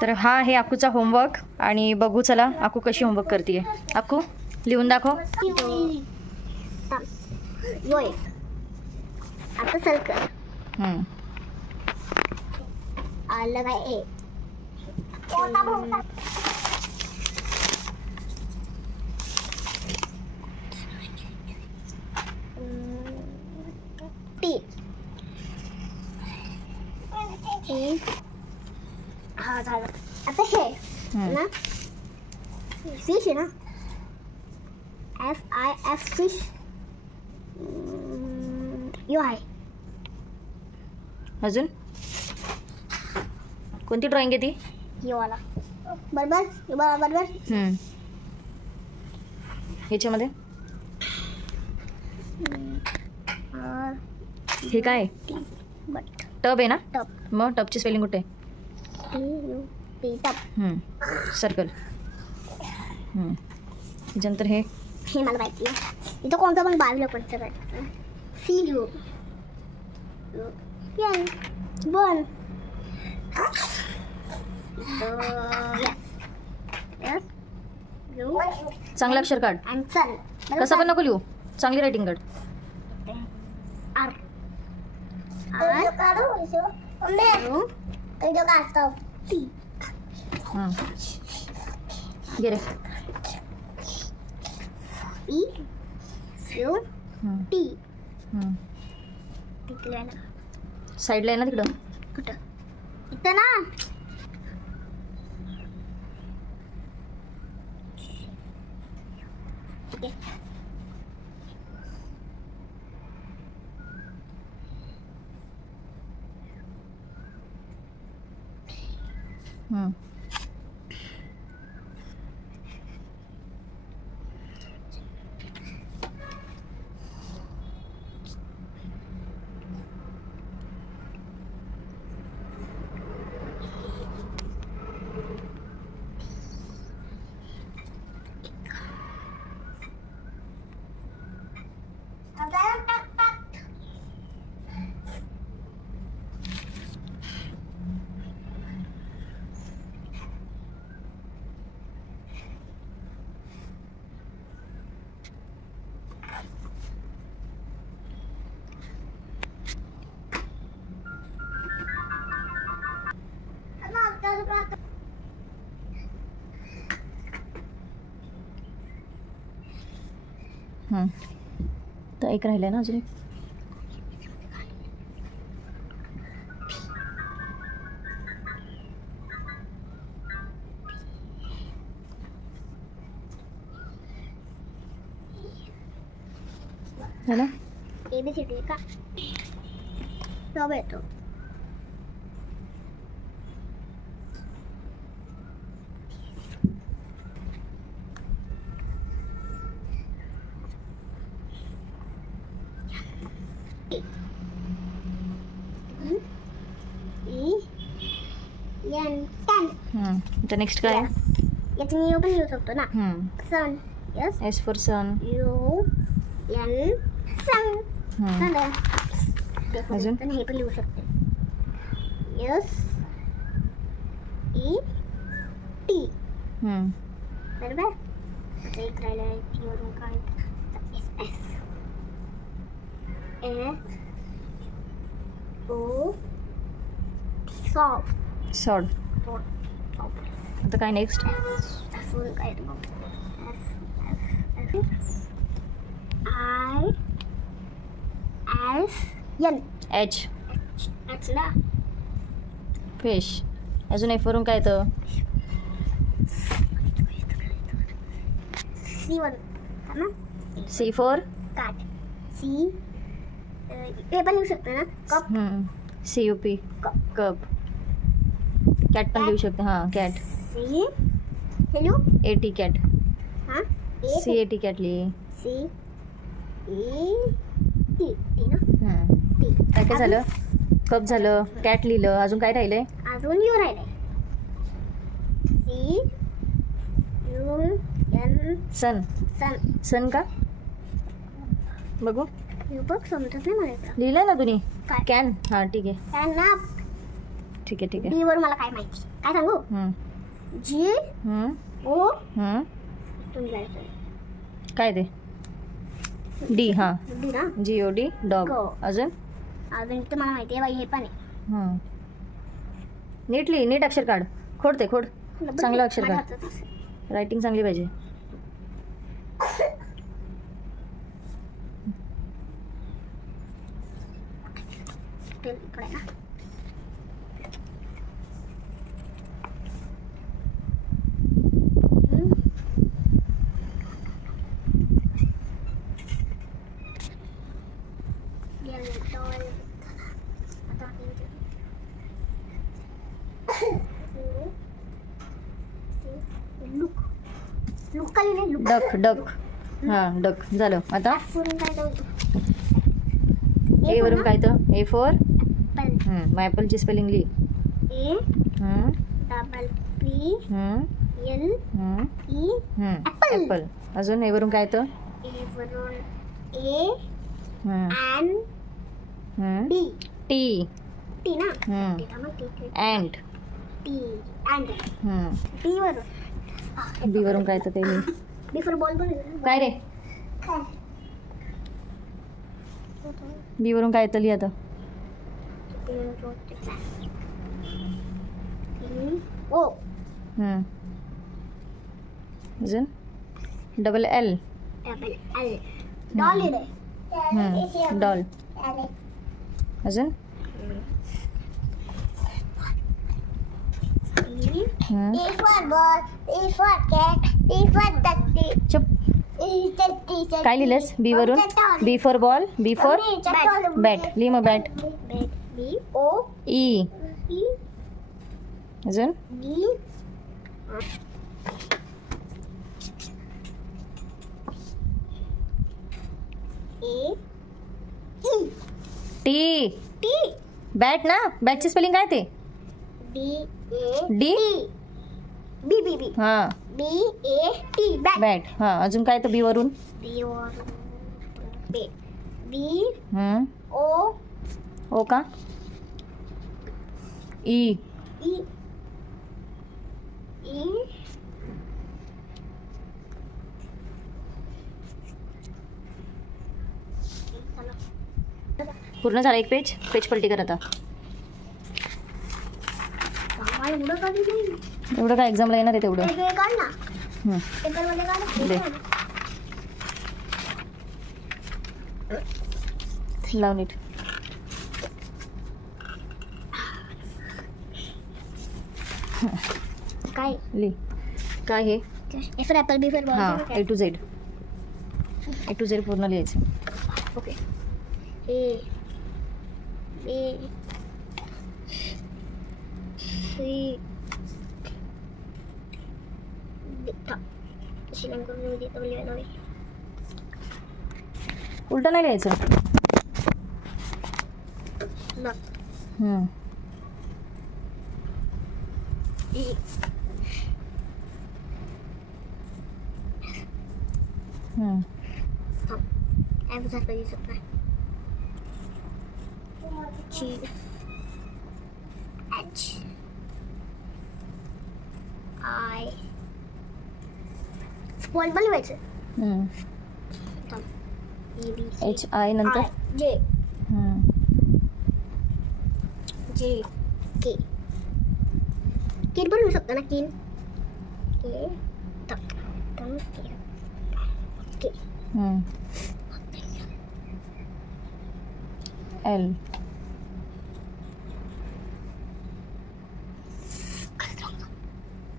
तर हा आहे अक्कूचा होमवर्क आणि बघू चला अक्कू कशी होमवर्क करते. अक्कू लिहून दाखव. आता सर्कल लगाए ए टी हा झालं. आता हे ना फिश आहे ना FIF फिश यो आहे. अजून कोणती ड्रॉइंग आहे ती? यो वाला बरोबर बरोबर. ह्याच्यामध्ये हे काय टब आहे ना? टब. मग टबची स्पेलिंग कुठे? टब. सर्कल. त्याच्यानंतर हे मला माहिती आहे. इथं कोणतं पण 12 लोकांचं पाहिजे. सी लिहू बन चांगलं अक्षर काढ. कसं पण नको लिहू, चांगली रायटिंग काढ. आर गे रे. ई यू टी साईडला आहे ना तिकडं. कुठं? इथं ना. तर एक राहिलं ना अजून. है ना? ABCD का सब येतो. तर नेक्स्ट काय? याची मी पण लिहू शकतो ना. Sun. Yes. S for sun. U N sun. अजून हे पण लिहू शकते. S E T. बरोबर. आता एक राहिलं आहे. टी वरून काय? S S A O soft. Sod. आता काय नेक्स्ट? काय I S N. H. H ना. फिश. अजून एफ वरून काय येतं? सी वन ना. C for cat. सी हे पण लिहू शकतो ना. कप. CUP cup. कॅट पण लिहू शकते. हां cat. C hello AT cat. हां CAT कॅट लिही. C E T. टी ना. टी. काय काय झालं? कप झालं, कॅट लिहिलं, अजून काय राहिलंय? अजून यू राहिलंय. C U N. Sun. Sun. Sun का? बघू. यू बघ समजत नाही मला इथं. लिहिलंय ना तुम्ही? काय? कॅन. हां ठीक आहे. कॅन ना. ठीक आहे ठीक आहे. डी वर मला काय माहिती. काय सांगू? G O तुम्ही जायचं काय ते? डी. हां, डी ना. GOD dog. Go. अजून अजून तर मला माहिती आहे बाई, हे पण आहे. नीट अक्षर काढ. खोड चांगलं अक्षर माझ्या काढ. हातात असं. रायटिंग चांगली पाहिजे. ते इकडे ना. डक. हां, डक झालं. आता ए वरून काय तर? A फॉर मग ॲपलची स्पेलिंग लिही. ॲपल. अजून ए वरून काय तर? टी. अँड. बी वरून काय तर ते लिही. बी फॉर बॉल पण काय रे? बी वरून काय तर लिही आता. ओ अजून डबल L. डॉल आहे. डॉल. अजून A for ball, A for cat, B for ducky. चुप. काय लिहिलंस? बी वरून? B for ball, B for bat. लिही मग bat. B O E. E अजून D A E T. T bat ना? बॅटची स्पेलिंग काय ते? B A D. B B B हां, B A T bat. Bat. हां, अजून काय तर बी वरून? B or B B O ओ का? ई. E E पूर्ण झालं एक पेज पलटी कर आता. बाबा एवढं कधी नाही. एवढं काय एक्झामला येणार आहे तेवढं. हे काढ ना. हं. पेपरमध्ये काढ. दे. लाव नीट. काय लिही. काय हे? A for apple, B for ball. हां, C for A to Z. A to Z पूर्ण लिहायचं. cat. Okay. A B C D. Silang ko yung dito ulit na. उलटं नाही लिहायचं. Not E Em ra cái gì này. G H I ball बनवायचं. E B C HI नंतर J J K किन बनवू शकतो ना. किन K तक K L.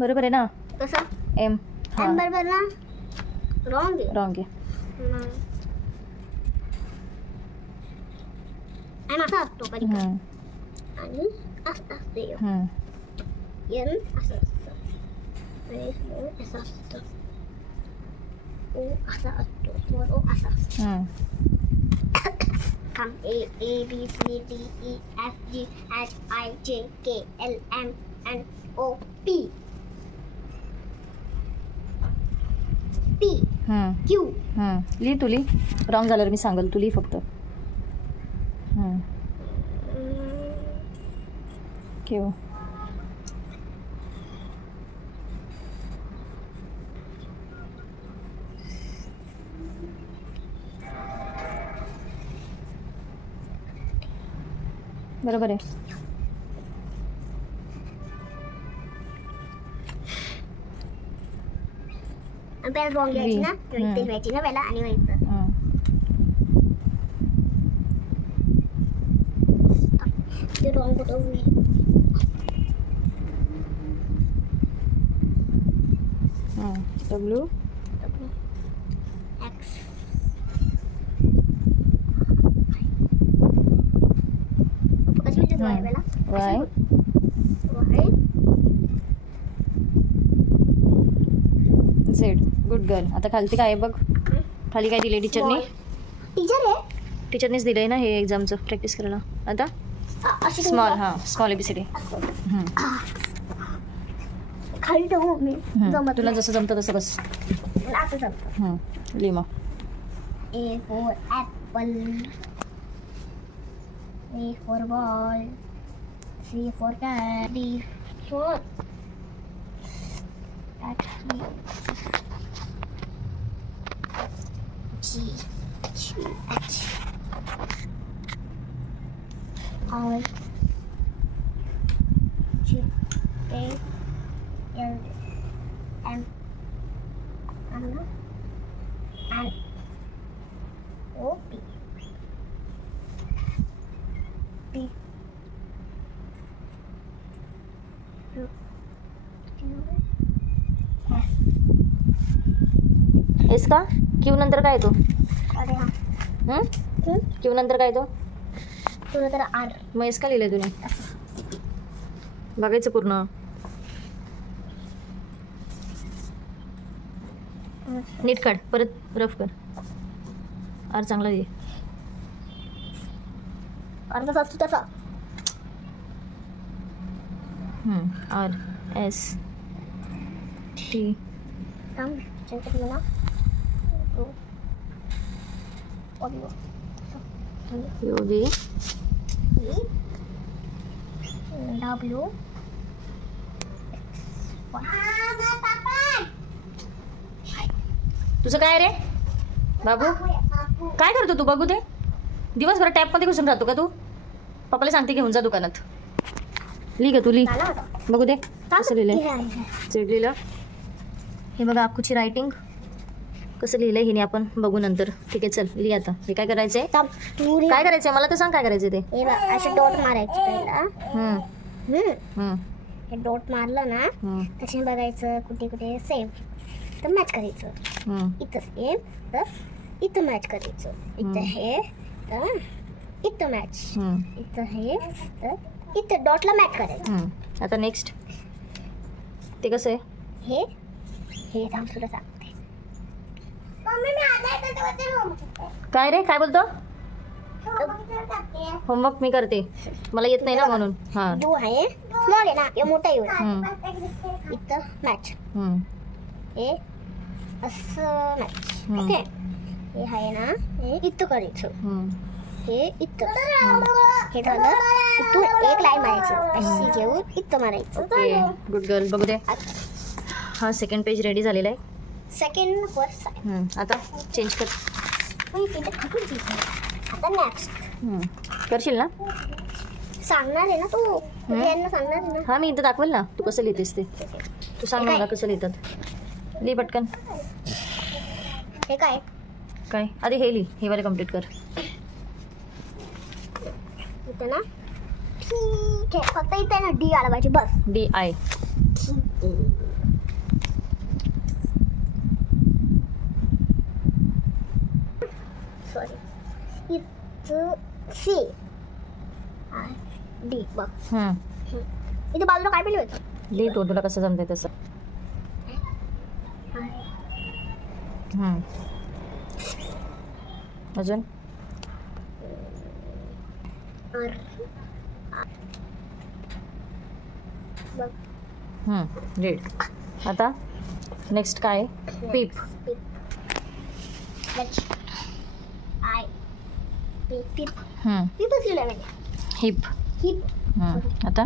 बरोबर आहे ना? कसं M. एम बरोबर ना. रॉंग आहे. रॉंग आहे. एम असा असतो कधी आणि असं असते. एन असं असतं आणि ओ असं असतं. ओ असा असतो. ओ असा असतो. थांब. A A B C D E F G H I J K L M N O P P Q लिही तू लिही. रॉंग झाल्यावर मी सांगल. तू लिही फक्त. Q बरोबर आहे. पहिला रॉंग घ्यायची ना, इथे घ्यायची ना पहिला आणि व्हायचं. ते रॉंग कुठं होईल. डब्ल्यू एक्स कशी विचारतो आहे पहिला Y Y Z. Good girl. आता खालती काय आहे बघ, खाली काय दिले टीचरने? टीचर आहे टीचरनेच दिलंय ना हे एक्झामचं प्रॅक्टिस करायला. आता स्मॉल, हां स्मॉल ABCD. खाली ठेवू मी जमत तुला जसं जमतं तसं बस. असं जमतं. Lima. A for apple, B for ball, C for cat, D for G H I J K L M N O P P Q S का? क्यू नंतर काय येतो? अरे हा क्यू नंतर काय येतो? तुला तर आर. मग एस का लिहिलंय तुने? बघायचं पूर्ण. नीट काढ, परत रफ कर. आर चांगला लिहि. आर कसा असतो तसा. आर एस टी थांब चेक मला यू बी डब्ल्यू तुझं काय रे बाबू? काय करतो तू? बघू दे. दिवसभर टॅपमध्ये घुसून राहतो का तू? पप्पाला सांगते घेऊन जा दुकानात. लिह ग तू, लिह. बघू दे कसं लिहिलंय. झेड लिहिलं. हे बघा अक्कूची रायटिंग कसं लिहिलंय हिने, आपण बघू नंतर. ठीक आहे चल लिह आता. हे काय करायचंय? काय करायचंय मला तर सांग, काय करायचंय ते? असे डॉट मारायचे पहिला. हे डॉट मारलं ना तसे बघायचं कुठे कुठे सेम तर मॅच करायचं. इथं सेम तर इथं मॅच करायचं. इथं हे तर इथं मॅच. इथं हे तर इथं डॉटला मॅच करायचं. आता नेक्स्ट ते कसं आहे? हे हे थांब तुला सांगते. काय रे काय बोलतो? होमवर्क मी करते, मला येत नाही ना म्हणून. हां यू आहे स्मॉल आहे ना, हे मोठा यू आहे. इथं मॅच हे असं मॅच. ओके हे आहे ना, हे इथं करायचं. हे इथं हे झालं. इथून एक लाईन मारायची अशी घेऊन इथं मारायचं. Okay good girl. बघू दे. हा सेकंड पेज रेडी झालेला आहे. सेकंड फर्स्ट आता चेंज कर. आता नेक्स्ट करशील ना? सांगणार आहे ना तू, यांना सांगणार आहे ना. हां मी इथं दाखवेल ना तू कसं लिहितेस ते. तू सांग ना मला कसं लिहितात. लिहि पटकन. हे काय काय आधी हे लिहि, हे वाले कम्प्लीट कर. इथं ना ठीक आहे, फक्त इथं ना डी आला पाहिजे बस. DI. सॉरी इथं C I D बघ. इथं बाजूला काय पण लिहायचं. लिहि तू, तुला कसं जमतंय तसं. अजून R बघ. रेड. आता नेक्स्ट काय? पीप. H I P पीप. पीपच लिहिलं म्हणजे हिप. हिप. आता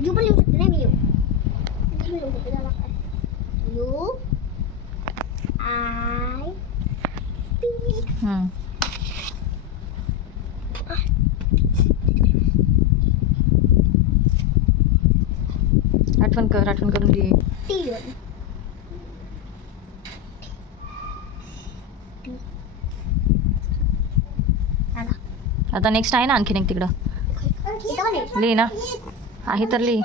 यू पण लिहू शकते ना. मी यू लिहू शकते ना. यू I P आठवण करून लिही. टी आता नेक्स्ट आहे ना आणखीन एक तिकडं. लिही ना. आहे तर लिही.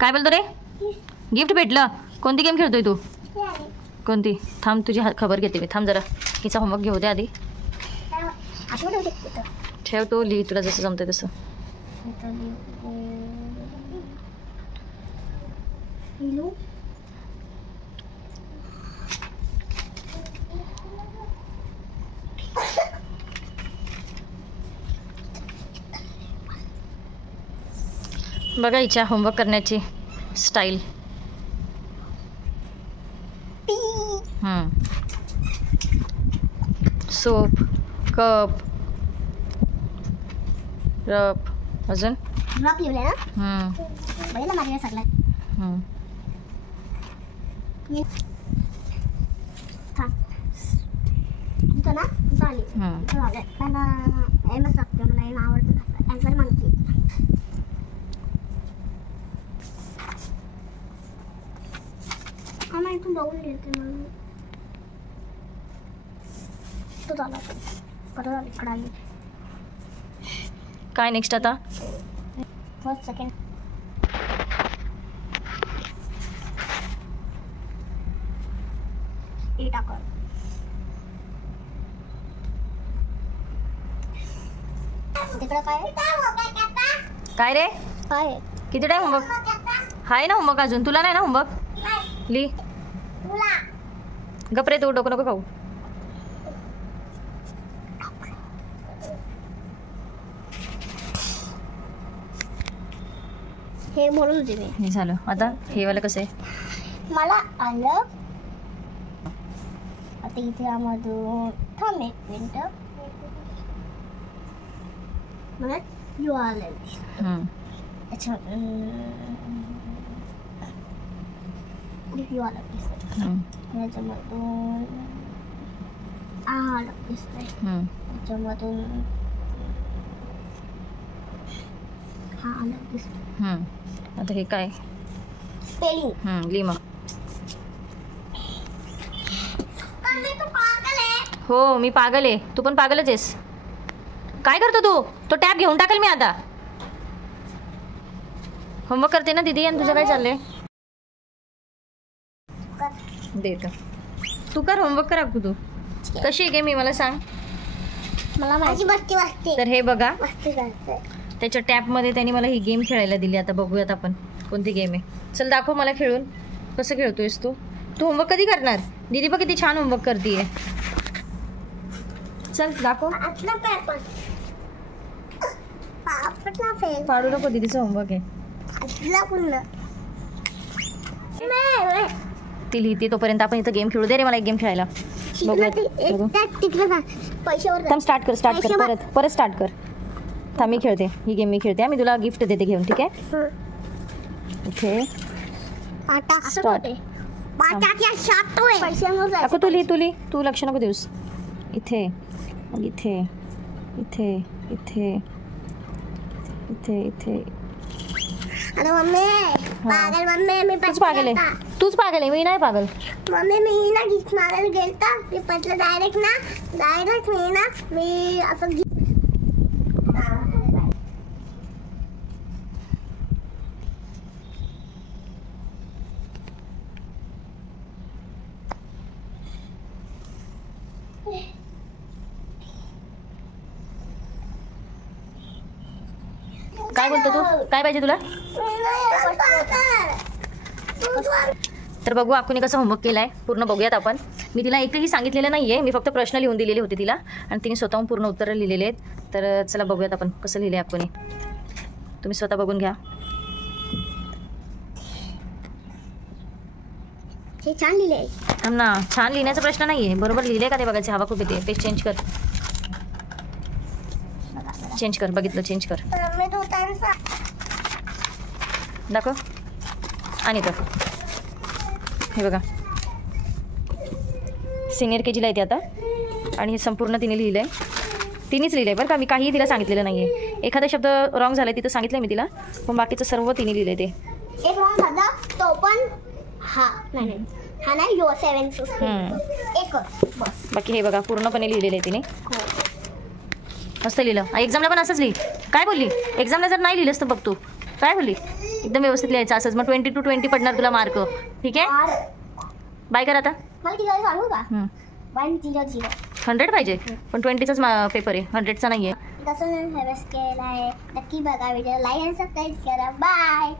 काय बोलतो रे? गिफ्ट भेटलं. कोणती गेम खेळतोय तू? कोणती? थांब तुझी खबर घेते मी. थांब जरा हिचा होमवर्क घेऊ दे आधी. ठेव तो लिही तुला जसं जमतंय तसं. बघा हिच्या होमवर्क करण्याची स्टाईल. सोप, कप, रप, अजून रप लिहिलंय ना. बघितलं माझ्या सगळं. तो ना चालेल. मला एमच लागतं. मला एम आवडतं. ॲन्सर माहिती. आम्हाला इथून बघून घेते म्हणून तो झाला. परत इकडं आली. काय नेक्स्ट आता? First second. ए टाका. तिकडं काय रे? काय किती टाइम होमवर्क आहे ना? होमवर्क अजून तुला नाही ना होमवर्क? ली गपरे तू डोकं नको खाऊ. हे बोलत होते मी. हे झालं. आता हे वाला कसं आहे? मला आलं. आता इथे यामधून थांब एक मिनिट. मला यू आलं. अच्छा यू आलं दिसतंय. याच्यामधून आलं दिसतंय. याच्यामधून हा आलं दिसतंय. आता हे काय? स्पेलिंग. लिही मग. तू पागल आहे. हो मी पागल आहे. तू पण पागलच आहेस. काय करतो तू? तो टॅब घेऊन टाकेल मी आता. होमवर्क करते ना दीदी. आणि तुझं काय चाललंय? दे का तू कर होमवर्क करा. तू कशी आहे गेम मी मला सांग. मला माझी मस्ती वाटते. तर हे बघा मस्ती करते. त्याच्या टॅबमध्ये त्यांनी मला ही गेम खेळायला दिली. आता बघूयात आपण कोणती गेम आहे. चल दाखव मला खेळून. कसं खेळतोयस तू? तू होमवर्क कधी करणार? दीदी बघ किती छान होमवर्क करतीये. चल दाखव. पाडू नको दीदीचं होमवर्क आहे. ती लिहिते तोपर्यंत आपण इथं गेम खेळू. दे रे मला एक गेम खेळायला. थांब स्टार्ट कर. परत स्टार्ट कर. थांब मी खेळते ही गेम. मी खेळते. मी तुला गिफ्ट देते घेऊन. ठीक आहे? Okay start. तू लिही. तू लक्ष नको देऊस. इथे मग इथे इथे इथे इथे इथे. मम्मी पागल. मम्मी मी तूच पागल आहे. तूच पागल आहे. मी नाही पागल. मम्मी मी ना गिफ्ट मागायला गेलता. मी पटलं डायरेक्ट मी असं काय बोलतो तू? काय पाहिजे तुला? तर बघू अकुने कसं होमवर्क केलाय पूर्ण बघूयात आपण. मी तिला एकही सांगितलेलं नाहीये. मी फक्त प्रश्न लिहून दिलेले होते तिला आणि तिने स्वतःहून पूर्ण उत्तरं लिहिलेले आहेत. तर चला बघूयात आपण कसं लिहिले अकुने. तुम्ही स्वतः बघून घ्या. हे छान लिहिले. थांब ना. छान लिहिण्याचा प्रश्न नाहीये. बरोबर लिहिले का ते बघायचे. हवा खूप येते. पेज चेंज कर. चेंज कर. बघितलं चेंज कर. दाखव. आणि तर हे बघा सिनियर के जीला येते आता. आणि हे संपूर्ण तिने लिहिलंय. तिनेच लिहिलंय बरं का. मी काहीही तिला सांगितलेलं नाहीये. एखादा शब्द रॉंग झालाय तिथं सांगितलंय मी तिला. पण बाकीचं सर्व तिने लिहिलंय. ते एक रॉंग झाला. तो पण हा नाही हा नाही यो 750 एकच बस. बाकी हे बघा पूर्णपणे लिहिलेलं आहे तिने. हो. मस्त लिहिलं. एक्झामला पण असंच लिही. काय बोलली एक्झामला जर नाही लिहिलंस तर बघ तू काय बोलली एकदम व्यवस्थित लिहायचं असंच. मग 20 to 20 पडणार तुला मार्क. ठीक आहे बाय कर आता. मला किती वेळा सांगू का 100 100 पाहिजे पण 20चाच पेपर आहे 100चा नाही आहे. कसं केलाय नक्की बघा व्हिडिओ लाईक आणि सबस्क्राईब करा. बाय.